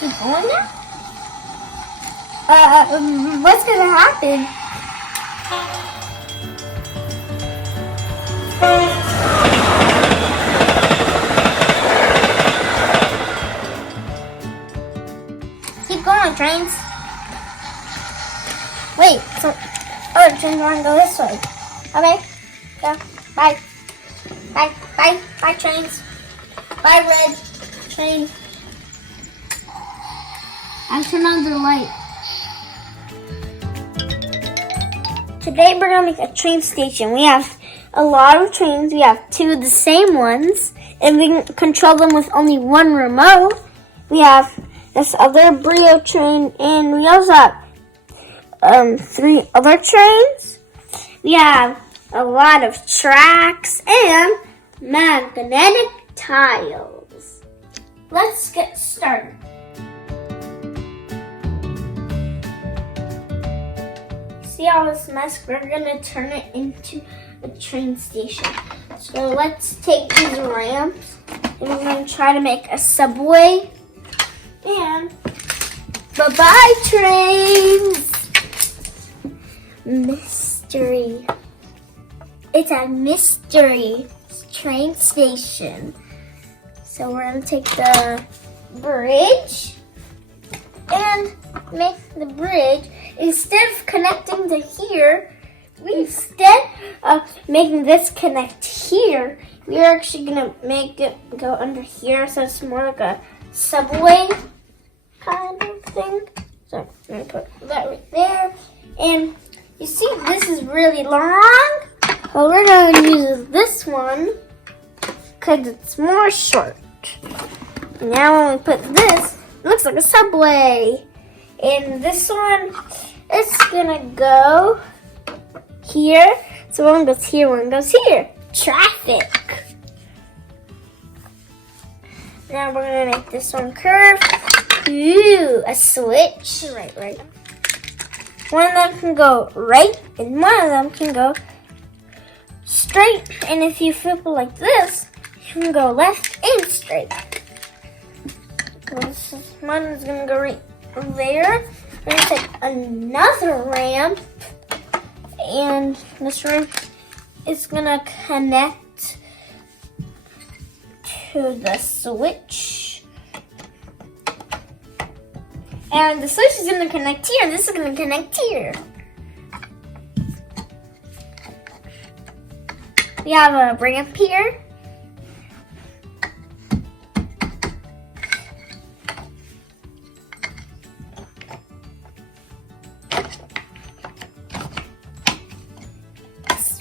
Keep going now? What's gonna happen? Keep going, trains. Wait, so other trains want to go this way. Okay, go. Bye. Bye, bye, bye, trains. Bye, red train. I turn on the light. Today we're gonna make a train station. We have a lot of trains. We have two of the same ones, and we can control them with only one remote. We have this other Brio train, and we also have 3 other trains. We have a lot of tracks and magnetic tiles. Let's get started. See all this mess? We're gonna turn it into a train station. So let's take these ramps and we're gonna try to make a subway. And bye-bye, trains! Mystery. It's a mystery train station. So we're gonna take the bridge and make the bridge, instead of connecting to here, instead of making this connect here, we are actually gonna make it go under here, so it's more like a subway kind of thing. So I'm gonna put that right there. And you see, this is really long. Well, we're gonna use this one because it's more short. Now when we put this, it looks like a subway. And this one, it's gonna go here. So one goes here, one goes here. Traffic. Now we're gonna make this one curve. Ooh, a switch. Right. One of them can go right, and one of them can go straight. And if you flip it like this, you can go left and straight. This one is gonna go right there. We're gonna take another ramp, and this ramp is gonna connect to the switch. And the switch is gonna connect here, and this is gonna connect here. We have a ramp here.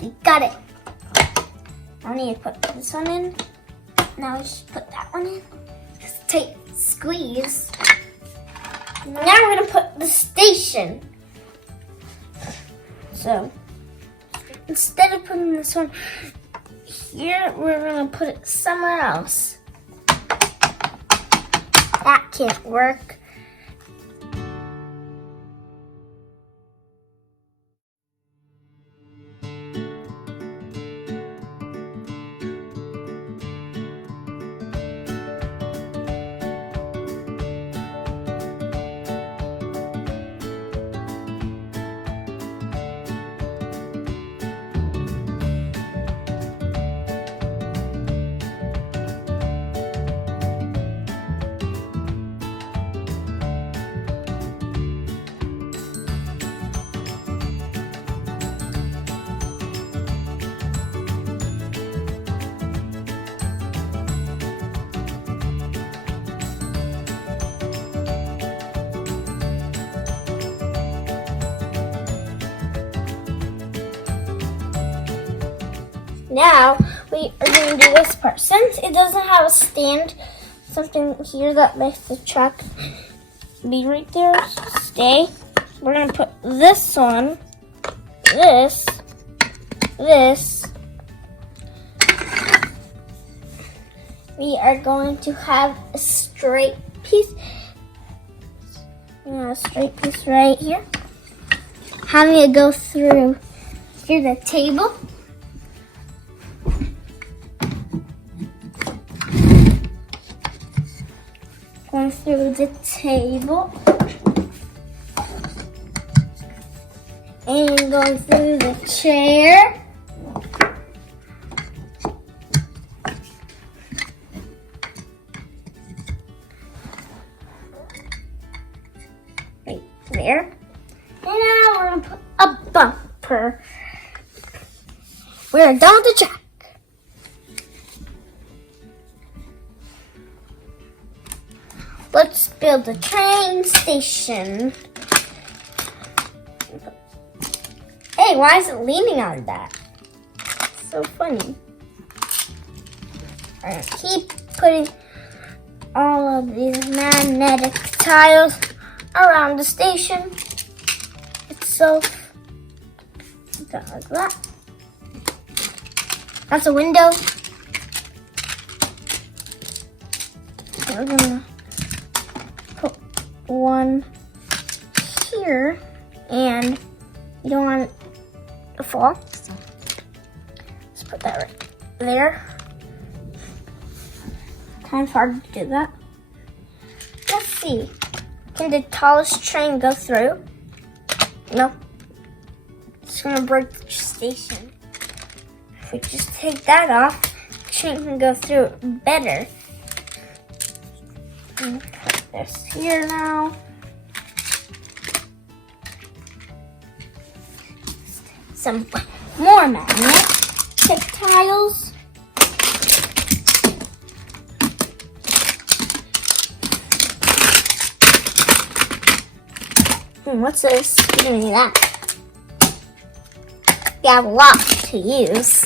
We got it. I need to put this one in. Now we should put that one in. Just tight squeeze. Now we're gonna put the station. So instead of putting this one here, we're gonna put it somewhere else. That can't work. Now we are going to do this part. Since it doesn't have a stand, something here that makes the track be right there, stay. We're going to put this on, this. We are going to have a straight piece. A straight piece right here. Having it go through here, the table. Going through through the table. And go through the chair. Right there. And now we're going to put a bumper. We're done with the track. Let's build a train station. Hey, why is it leaning on that? So funny. I'm gonna keep putting all of these magnetic tiles around the station itself. Like that. That's a window. We're gonna put one here, and you don't want it to fall. Let's put that right there. Kind of hard to do that. Let's see. Can the tallest train go through? No. It's gonna break the station. If we just take that off, the train can go through it better. And put this here now. Some more magnetic tiles. What's this? Give me that. We have a lot to use.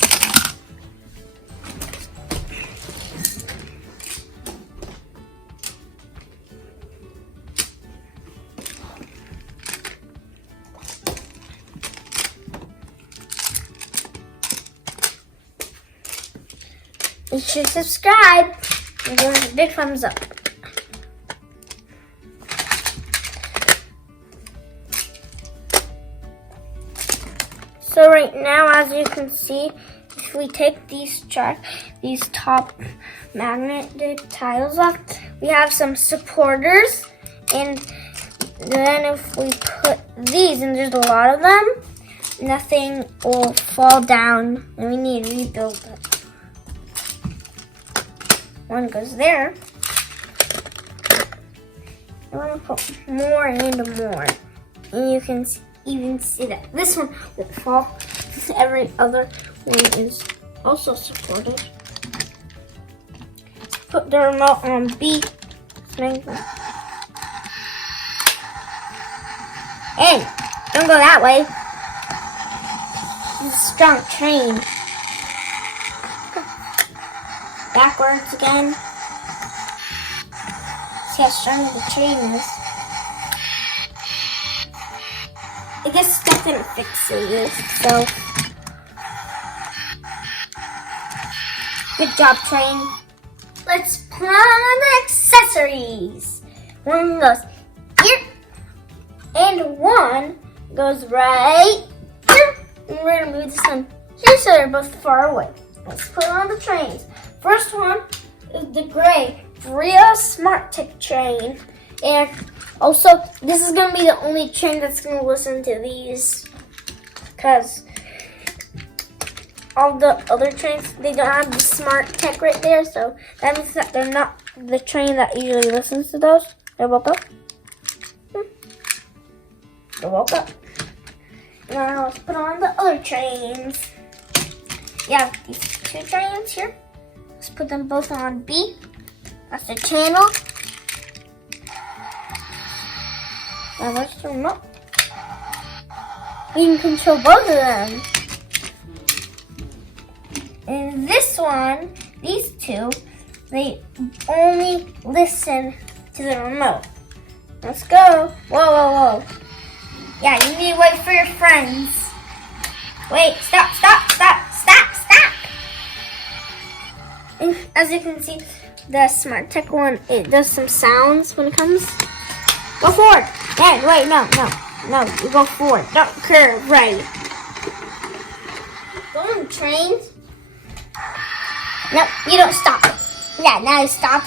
You should subscribe and give us a big thumbs up. So right now, as you can see, if we take these top magnetic tiles off, we have some supporters, and then if we put these, and there's a lot of them, nothing will fall down, and we need to rebuild it. One goes there. I'm gonna put more and more, and you can even see that this one won't fall. Every other one is also supported. Put the remote on B. Hey, don't go that way. It's a strong train. Backwards again. See how strong the train is. I guess that didn't fix it, so. Good job, train. Let's put on the accessories. One goes here, and one goes right here. And we're gonna move this one here so they're both far away. Let's put on the trains. First one is the gray Bria Smart Tech train. And also, this is going to be the only train that's going to listen to these, because all the other trains, they don't have the smart tech right there, so that means that they're not the train that usually listens to those. They woke up. They woke up. Now let's put on the other trains. Yeah, these two trains here. Let's put them both on B. That's the channel. Now let's turn them up. We can control both of them. And this one, these two, they only listen to the remote. Let's go. Whoa, whoa, whoa. Yeah, you need to wait for your friends. Wait, stop, stop, stop, stop, stop. And as you can see, the Smart Tech one, it does some sounds when it comes. Go forward. Hey, wait, no, no, no, you go forward. Don't curve, right. Go on, trains. No, you don't stop. Yeah, now you stop.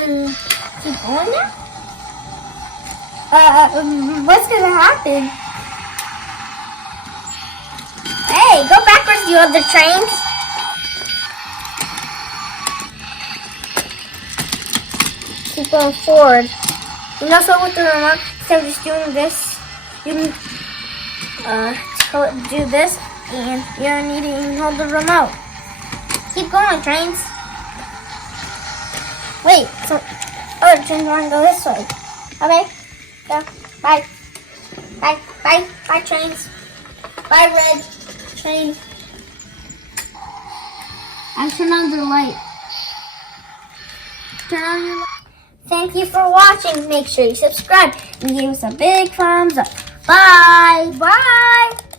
then keep going now? What's gonna happen? Hey, go backwards, you other trains. Keep going forward. And also with the remote, instead of just doing this, you can do this, and you don't need to even hold the remote. Keep going, trains. Wait, so other trains want to go this way. Okay, go. Bye. Bye. Bye. Bye, trains. Bye, red train. And turn on the light. Turn on your light. Thank you for watching. Make sure you subscribe and give us a big thumbs up. Bye. Bye.